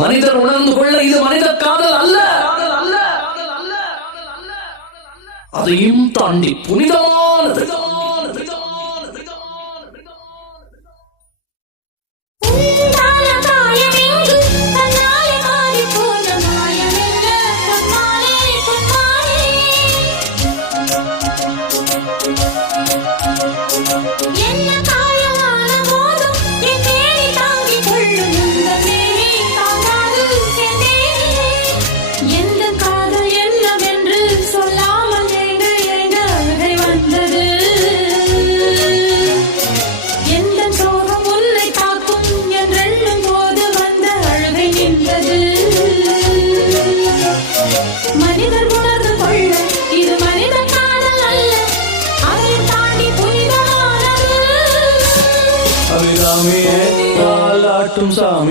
மனிதர் உணர்ந்து கொள்ள இது மனித காதல் அல்ல, அதையும் தாண்டி புனிதமானது. சாமி